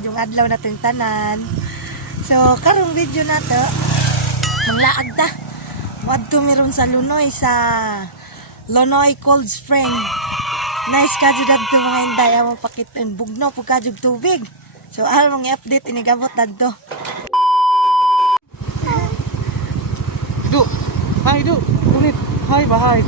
kajong adlaw na itong tanan. So, karong video na to, manglaag ta. Wadto meron sa Lonoy, sa Lonoy Cold Spring. Nice kajong dagto mga inday. Amo pakita yung bugno po kajong tubig. So, alam mong i-update, inigabot dagto. Du, hi Du, kulit, hi ba hi.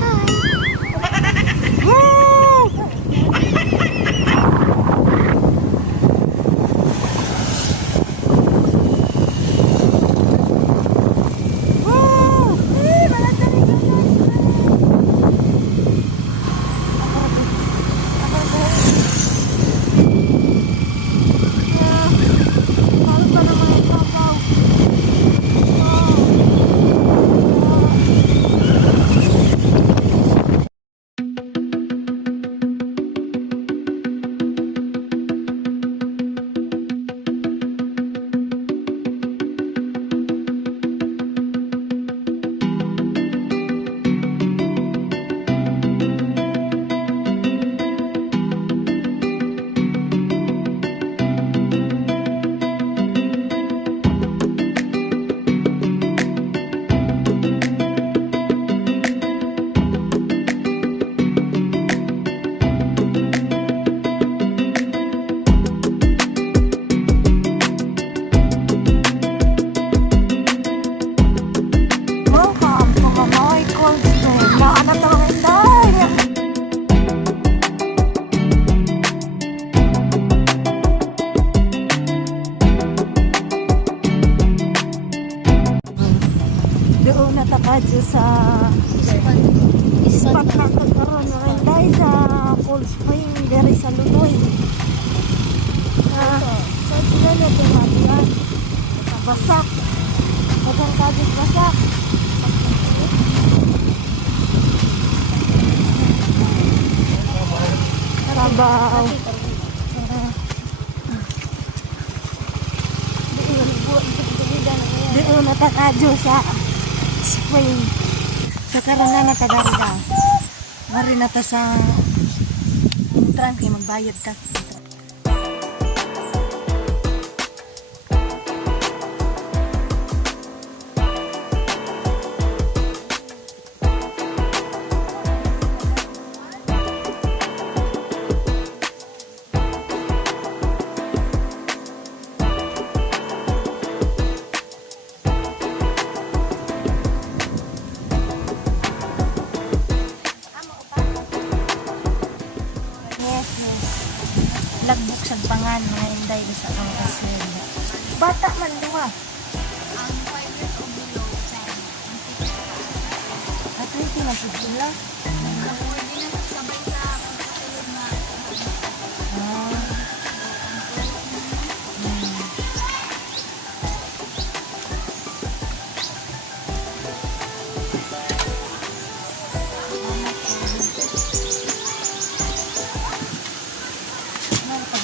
Doon natakadyo sa spot na kagkaroon ng inday sa Cold Spring dari sa Lonoy. Sa sila na tumatian basak bagang kagit basak trabaho doon natakadyo sa spring. So karon na natadarga. Mari na ta sa intran kay magbayad ka. Lagbuk sa pangan mga inday sa mga kasil. Bata man duha. Ang 5 years old below 10. At 20 na sila. Hindi na sabay sa pagkakulog na.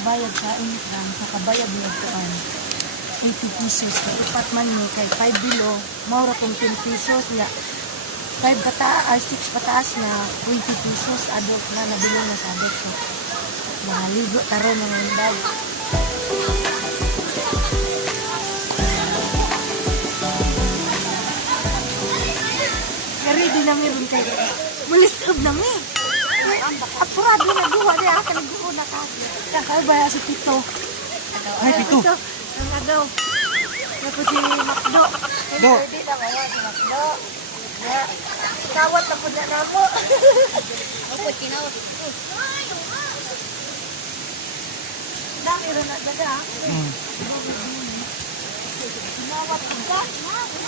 Bayad sa intran, nakabayad niya doon 80 pesos. Kaya ipat man niya kay 5 below, maura kong 10 pesos niya. 6 pataas na 20 pesos. Adult na, nabilong na sa adult ko. Mahaligo taro mga inday. Kari di namin rin kayo. Malisod namin. Apurado na duha niya. Kanag-uo na ka. Kakabaya si Tito. Ay, Tito. Ang agaw. Napo si Makdo. Do. Hindi na kaya si Makdo. Kawat na po na namo. Opo, tinawag. Dami rin na daga. Inawat ko ka.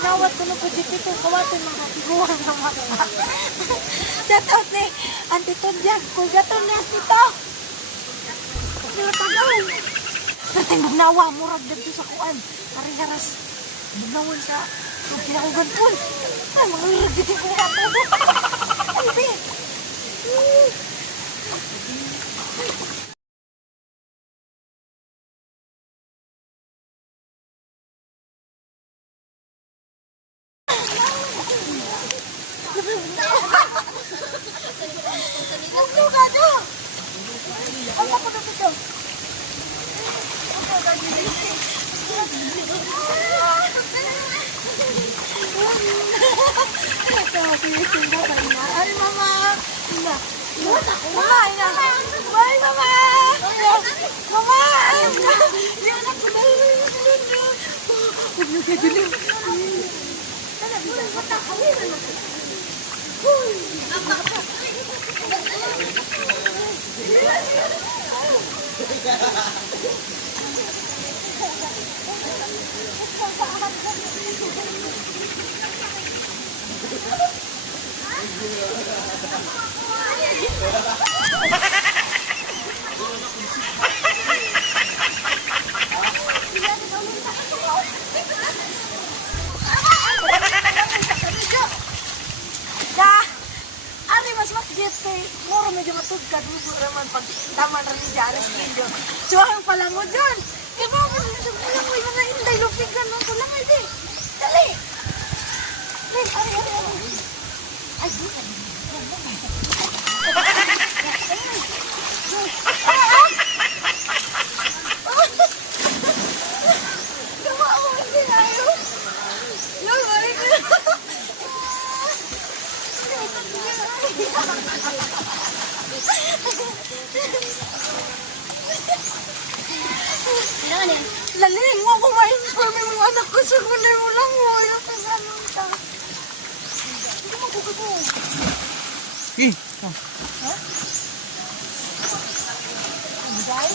Inawat ko na po si Tito. Kawatin mga tiguan na mga. Shout out ni Auntie Tonjag. Kulgaton na Tito. Tagaw. Nating bugnawa, murag dito sa kuan. Pari-haras. Bugnawon sa kinakugan po. Ay, mga lirag dito ko na po. Ay, be. Ano ka doon? Ano ka doon? Ay, mama! Ina. Mama, ina. Bye, mama! Mama! Yung anak ko na yung tulunyo. Huwag niyo ka dyan. Ari mas makjit kay moro medyo matugkad mo raman pag taman ra ni Jaris Kinjo. Suwang palango diyan. Kay mo man sa palangoy mga inday lupigan mo ko lang di. Dali. Ari. Ay, laling mo kumain for me mga anak ko sa kunay mo lang mo. Ayaw ka ganun ka. Hindi mo kukupo. Okay. Ha? Anday?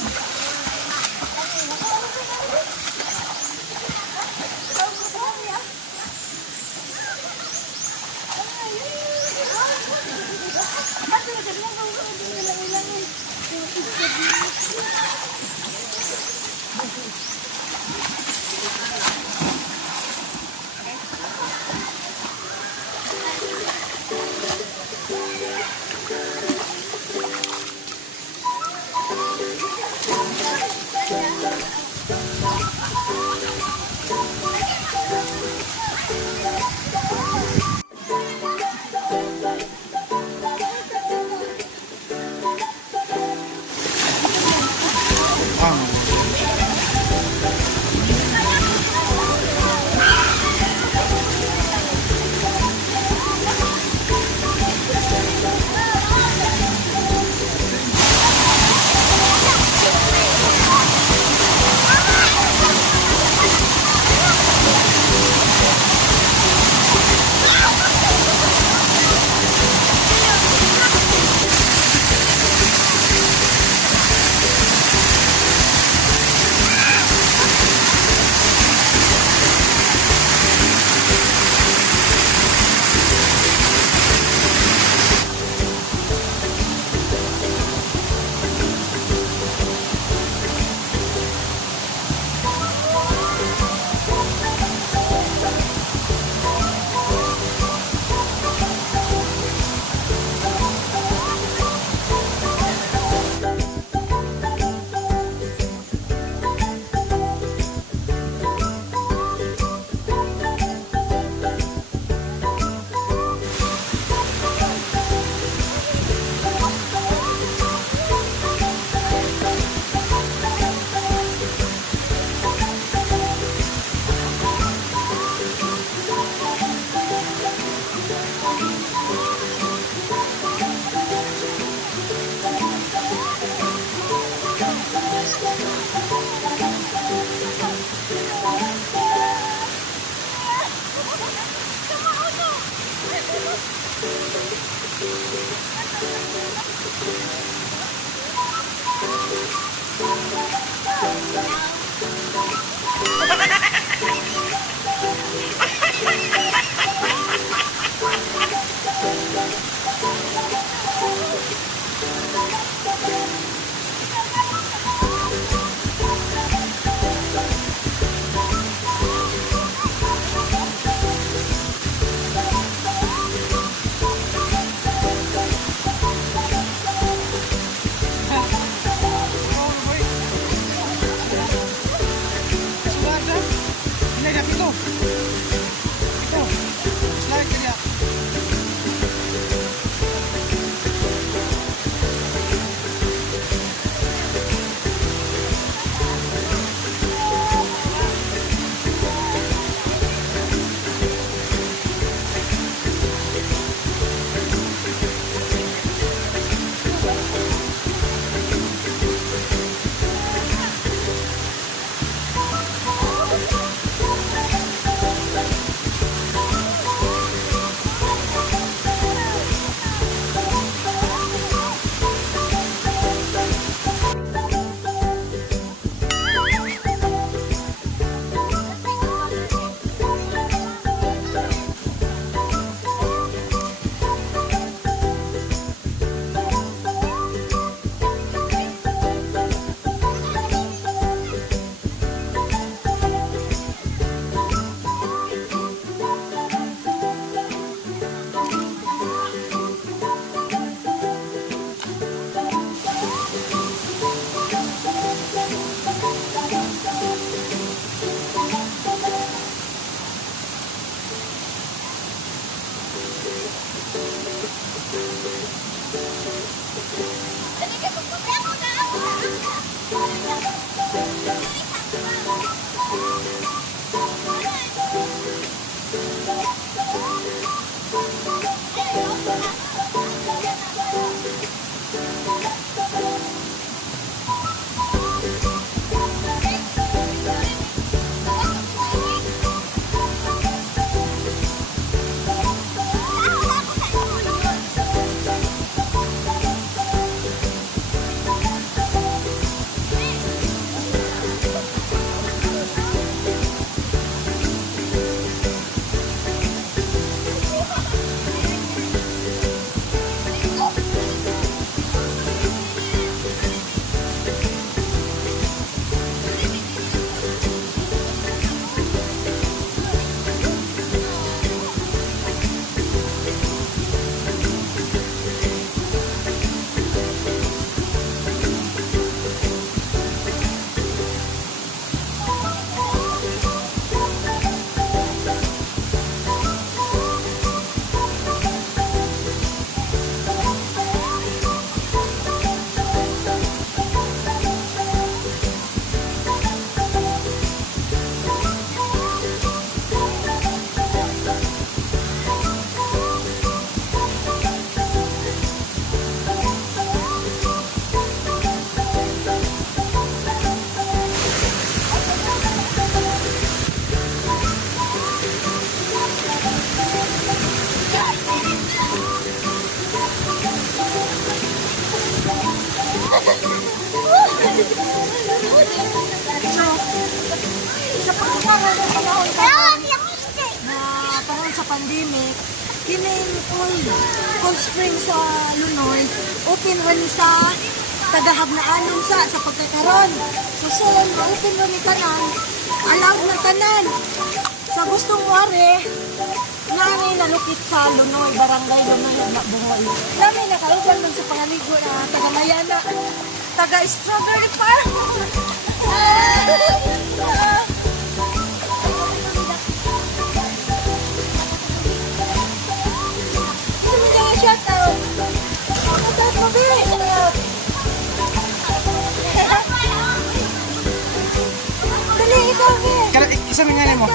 Sa pagkakaroon ng panahon karon na panahon sa pandemic, kining cold spring sa Lonoy, open rin sa tagahagnaanon sa pagkakaroon. So soon, open rin ni tanan, allowed na tanan. Sa gustong wari, nani nalukit sa Lonoy, barangay Lonoy, Jagna Bohol. Nami nakauban man sa pangaligo na taga-Mayana, taga-strawberry farm. Shoutout! Shoutout mo, Bi! Dali, ikaw, Bi! Isa may ngalan mo?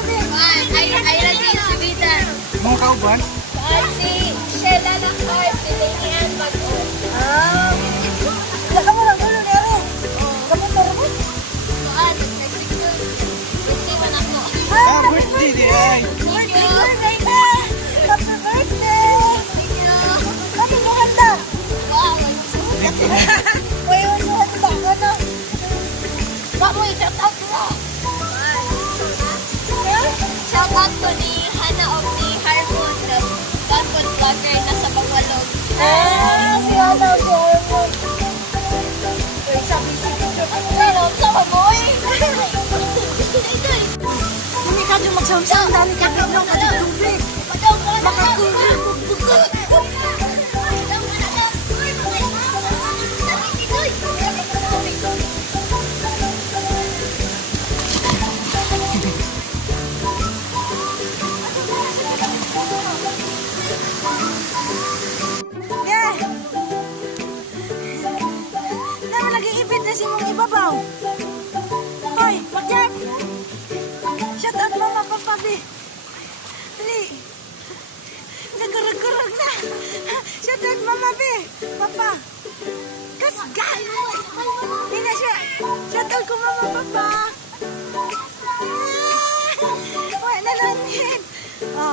Ay lagi si Bitan. Mga kauban? Si Sheila Lakar, si Lilian Mag-o. Laka mo lang gulo na rin. Gamot na rin. Birthday man ako. Birthday di ay. Birthday na! Happy birthday! Kami mo handa! Wow. Uy, mo handa! Ano? Bak mo i-shout out mo. Shout out ko ni Hana of ni Harmon, the Bangkod vlogger na sa Bangwalog. Si Ana, si Harmon. Uy, sabi si Picture. Pero sama mo eh. Hindi ka dyan magsamsam. Dali ka dyan lang. Kasi tubig. Baka kulit. Yeah. Naman lagi ipit na si mong ibabaw. Hoy, Jack. Shout out mama, papa, Bi. Dali. Nagurag-gurag na. Shout out mama, Bi. Papa. Kasgan. Hindi na siya. Shout out ko mama, papa. Wala na lang din. Oh,